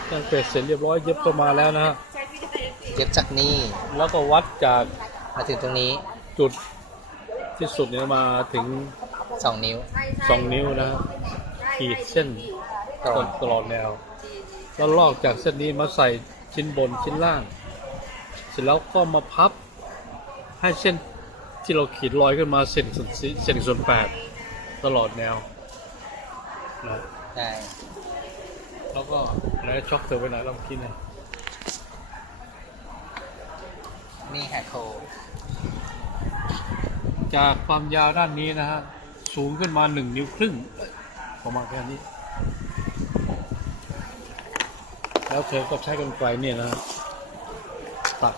ตั้งแต่เสร็จเรียบร้อยเย็บก็มาแล้วนะฮะเย็บจากนี่แล้วก็วัดจากมาถึงตรงนี้จุดที่สุดเนี่ยมาถึง 2 นิ้ว 2 นิ้วนะฮะขีดเส้นตลอดแนวแล้วลอกจากเส้นนี้มาใส่ชิ้นบนชิ้นล่างเสร็จแล้วก็มาพับให้เส้นที่เราขีดลอยขึ้นมาเส้นส่วน8ตลอดแนวนะใช่แล้วก็แล้วช็อคเธอไปไหนลองคิดนะนี่ค่ะโคจากความยาวด้านนี้นะฮะสูงขึ้นมา1 นิ้วครึ่งประมาณแค่นี้แล้วเธอก็ใช้กรรไกรเนี่ยนะตัด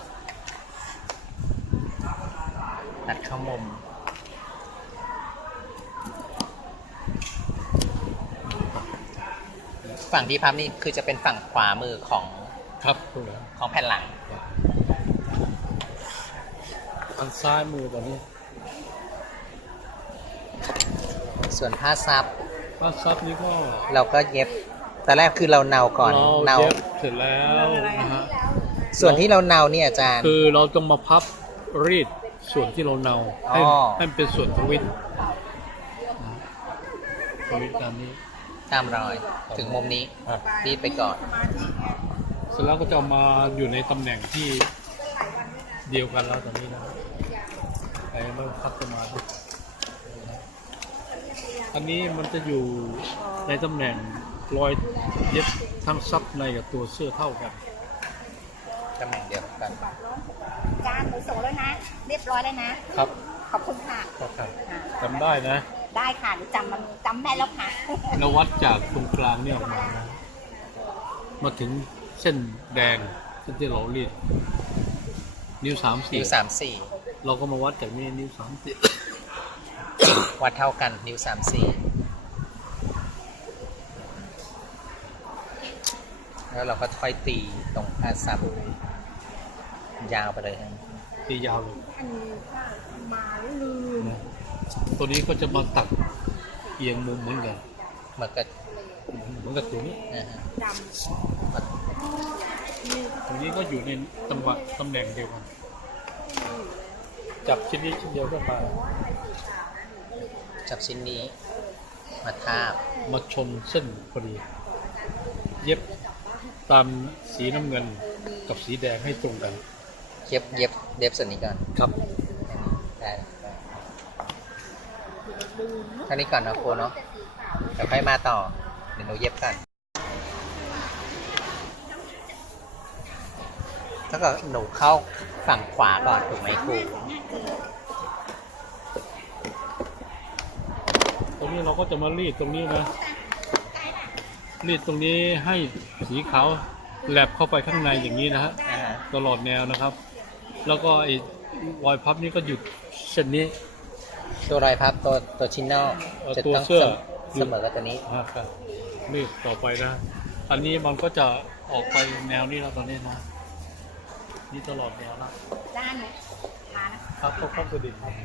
เข้ามุมฝั่งที่พับนี่คือจะเป็นฝั่งขวามือของครับของแผ่นหลังทางซ้ายมือตอนนี้ส่วนผ้าซับนี่ก็เราก็เย็บแต่แรกคือเราเนาก่อนเนาเย็บเสร็จแล้วนะฮะส่วนที่เราเนาเนี่ยอาจารย์คือเราต้องมาพับรีดส่วนที่เราเนาให้เป็นส่วนทวิตตามนี้ตามรอยถึงมุมนี้รีดไปก่อนเสร็จแล้วก็จะมาอยู่ในตำแหน่งที่เดียวกันแล้วตอนนี้นะไอ้เริ่มพับขึ้นมาอันนี้มันจะอยู่ในตำแหน่งรอยเย็บทั้งซับในกับตัวเสื้อเท่ากันตำแหน่งเดียวกันจานหนูส่งแล้วนะเรียบร้อยแล้วนะครับขอบคุณค่ะจำได้นะได้ค่ะหนูจำได้แล้วค่ะเราวัดจากตรงกลางเนี่ยออกมานะมาถึงเส้นแดงเส้นที่เรารีดนิ้ว3-4เราก็มาวัดจากนี้นิ้ว3-4 วัดเท่ากันนิ้ว3-4แล้วเราก็ค่อยตีตรงผ้าซับยาวไปเลยตียาวเลยตัวนี้ก็จะมาตัดเอียงมุมเหมือนกันเหมือนกับตัวนี้ตรงนี้ก็อยู่ในตำแหน่งเดียวกันจับชิ้นนี้ชิ้นเดียวก็มาจับชิ้นนี้มาทาบมาชนเส้นพอดีเย็บตามสีน้ำเงินกับสีแดงให้ตรงกันเย็บส่วนนี้ก่อนครับได้เท่านี้ก่อนนะโคเนาะเดี๋ยวค่อยมาต่อเดี๋ยวหนูเย็บกันถ้าเกิดหนูเข้าฝั่งขวาก่อนถูกไหมครูตรงนี้เราก็จะมารีดตรงนี้นะรีดตรงนี้ให้สีขาวแลบเข้าไปข้างในอย่างนี้นะฮะตลอดแนวนะครับแล้วก็ไอ้รอยพับนี้ก็หยุดเส้นนี้ตัวรอยพับตัวชิ้นนอกจะตัวเสื้อเสมอกับตัวนี้ครับนี่ต่อไปนะอันนี้มันก็จะออกไปแนวนี้แล้วตอนนี้นะนี่ตลอดแนวนะด้านนี้มานะครับเข้าประดิษฐ์ครับ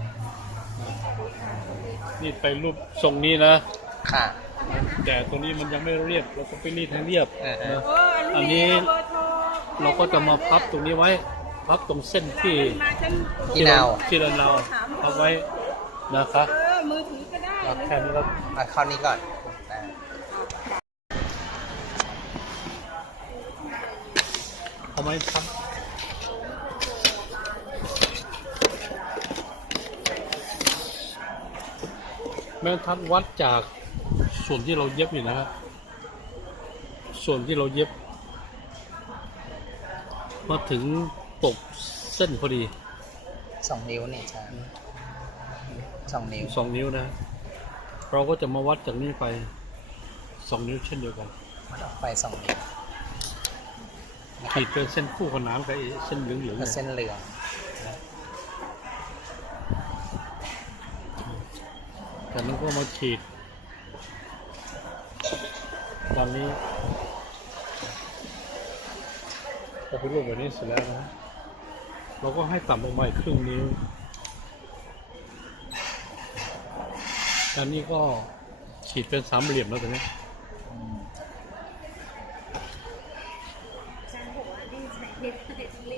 นี่ไปรูปทรงนี้นะค่ะแต่ตัวนี้มันยังไม่เรียบเราก็ไปรีดให้เรียบนะอันนี้เราก็จะมาพับตรงนี้ไว้พับตรงเส้นที่เราพับไว้นะครับมือถือก็ได้แค่นี้ก็เข้านี้ก่อนเอาไหมครับแม่ทัดวัดจากส่วนที่เราเย็บอยู่นะครับส่วนที่เราเย็บมาถึงตกเส้นพอดี 2 นิ้วนี่ใช่2 นิ้วนะเราก็จะมาวัดจากนี้ไป2 นิ้วเช่นเดียวกันมันออกไป2 นิ้วขีดเป็นเส้นคู่ขนานกับเส้นเหลืองๆเส้นเหลืองจากนั้นก็มาขีดตอนนี้พอเป็นรูปแบบนี้เสร็จแล้วนะเราก็ให้ต่ำลงมาอีกครึ่งนิ้วอันนี้ก็ขีดเป็น3 เหลี่ยมแล้วตอนนี้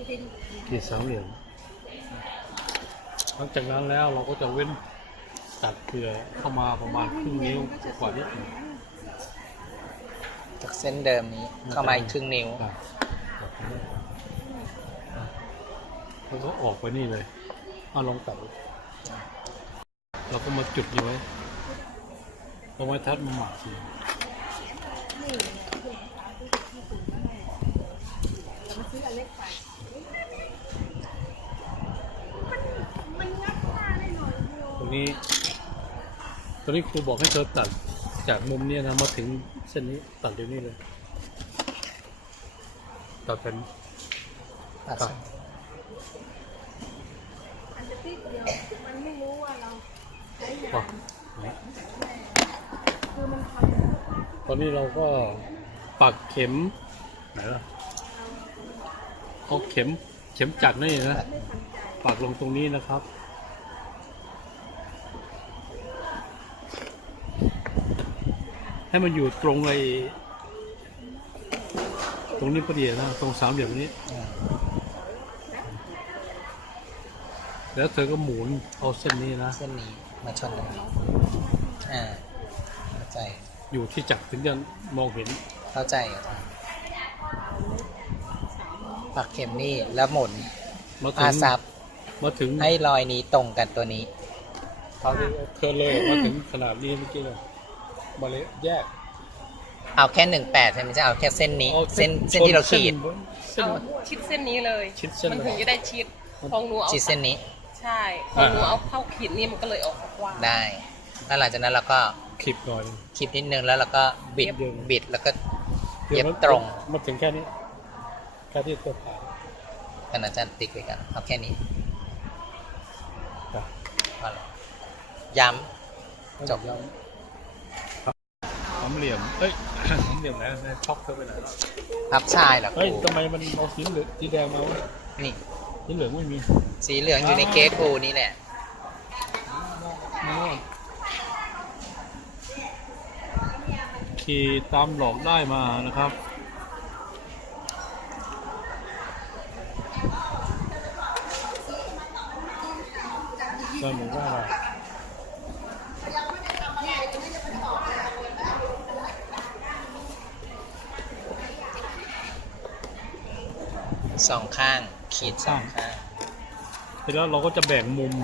ขีดสามเหลี่ยมหลังจากนั้นแล้วเราก็จะเว้นตัดเกลือเข้ามาประมาณครึ่งนิ้วกว่านิดหนึ่งจากเส้นเดิมนี้เข้ามาอีกครึ่งนิ้วครับแล้วก็ออกไปนี่เลยเอาลองตัดเราก็มาจุดนี้ไว้เอาไม้ทัดมาหมักสิตรงนี้ครูบอกให้เธอตัดจากมุมนี้นะมาถึงเส้นนี้ตัดเดี๋ยวนี้เลยตัดเป็นตัดตัดอันจะติดเดียวมันไม่รู้ว่าเราใช้งาว่ะนคือมันทตอนนี้เราก็ปักเข็มไหนล่ะเอาเข็มจักรนี่นะำไม่ทันใจปักลงตรงนี้นะครับ ให้มันอยู่ตรงตรงนี้พอดีนะตรงสามเหลี่ยมนี้ แล้วเธอก็หมุนเอาเส้นนี้นะเส้นนี้มาชนตรงนี้เข้าใจอยู่ที่จักรถึงจะมองเห็นเข้าใจอาจารย์ปักเข็มนี่แล้วหมุนมาถึอาง ซับมาถึงให้รอยนี้ตรงกันตัวนี้เธอเลยมาถึงขนาดนี้เมื่อกี้เลยมาเลยแยกเอาแค่18ใช่ไหมจะเอาแค่เส้นนี้อาเส้นที่เราขีดเส้นเอาชิดเส้นนี้เลยชิดเส้นมันถึงจะได้ชิดของหนูเอาขีดเส้นนี้ใช่ของหนูเอาเข้าขีดนี่มันก็เลยออกกว้างได้แล้วหลังจากนั้นเราก็คลิปหน่อยคลิปนิดนึงแล้วเราก็บิดเย็บบิดแล้วก็ดี๋วเย็บมันตรงมาถึงแค่นี้แค่ที่เธอผ่านกันอาจารย์ติ๊กไว้กันเอาแค่นี้จ้ะพอแล้วย้ จบย้ำสามเหลี่ยมเอ้ย สามเหลี่ยมแล้วช็อกเธอไปไหนแล้วำพับชายเหรอคเฮ้ยรูทำไมมันเอาสีเหลืองสีแดงมาวะนี่สีเหลืองไม่มีสีเหลืองอยู่ในเก๊กครูนี่แหละขี่ตามหลอกได้มานะครับก็เหมือนว่าอะไรสองข้างขีดสองข้างเสร็จแล้วเราก็จะแบ่งมุม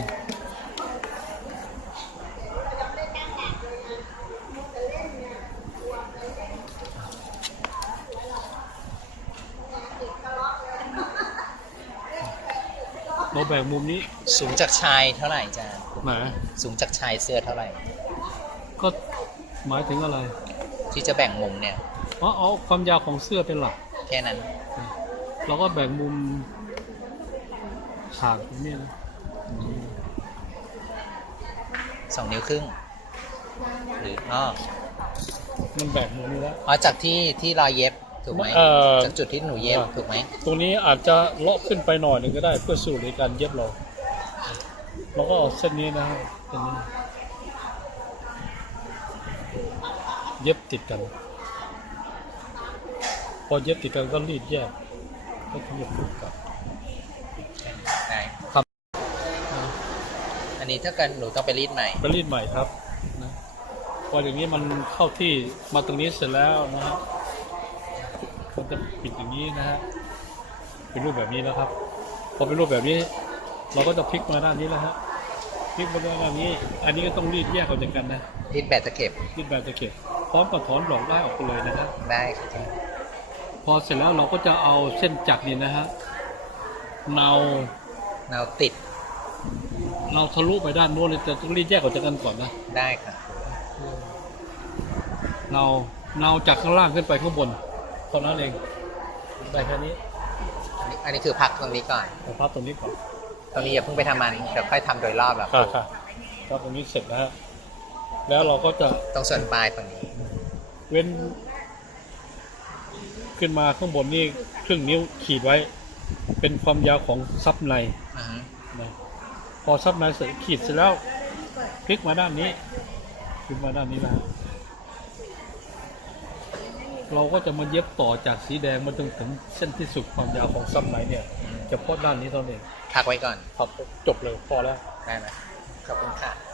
เราแบ่งมุมนี้สูงจากชายเท่าไหร่อาจารย์ไหนสูงจากชายเสื้อเท่าไหร่ก็หมายถึงอะไรที่จะแบ่งมุมเนี่ยอ๋อเอาความยาวของเสื้อเป็นหลักแค่นั้นเราก็แบ่งมุมฉากตรงนี้นะ 2 นิ้วครึ่งหรืออ๋อมันแบ่งมุมนี้แล้วอ๋อจากที่รอยเย็บถูกไหม จากจุดที่หนูเย็บถูกไหมตรงนี้อาจจะเลาะขึ้นไปหน่อยหนึ่งก็ได้เพื่อสู่ในการเย็บเราก็เอาเส้นนี้นะเส้นนี้เย็บติดกัน พอเย็บติดกันก็รีดแยกก็ขยับติดกันได้ครับอันนี้ถ้าเกิดหนูต้องไปรีดใหม่ไปรีดใหม่ครับนะพออย่างนี้มันเข้าที่มาตรงนี้เสร็จแล้วนะฮะมันจะปิดอย่างนี้นะฮะเป็นรูปแบบนี้แล้วครับ พอเป็นรูปแบบนี้ เราก็จะพลิกมาด้านนี้แล้วฮะพลิกมาด้านนี้ อันนี้ก็ต้องรีดแยกออกจากกันนะรีดแบตตะเข็บรีดแบบตะเข็บพร้อมกับถอนหลอกได้ออกไปเลยนะฮะได้ครับอาจารย์พอเสร็จแล้วเราก็จะเอาเส้นจักรนี่นะฮะเนาเราติดเราทะลุไปด้านโน้นเลยแต่ต้องรีดแยกออกจากกันก่อนนะได้ค่ะเนาจากข้างล่างขึ้นไปข้างบนเท่านั้นเองได้แค่นี้อันนี้คือพักตรงนี้ก่อนเราพับตรงนี้ก่อนตรงนี้อย่าเพิ่งไปทำมันเดี๋ยวค่อยทำโดยรอบแล้วค่ะพับตรงนี้เสร็จแล้ว แล้วเราก็จะตรงส่วนปลายตรงนี้เว้น ขึ้นมาข้างบนนี่ครึ่งนิ้วขีดไว้ เป็นความยาวของซับในอือฮึนะพอซับในเสร็จขีดเสร็จแล้วพลิกมาด้านนี้พลิกมาด้านนี้นะฮะเราก็จะมาเย็บต่อจากสีแดงมาจนถึงเส้นที่สุดความยาวของซับในเนี่ยอืมเฉพาะด้านนี้เท่านั้นเองพักไว้ก่อนครับจบเลยพอแล้วได้ไหมขอบคุณค่ะ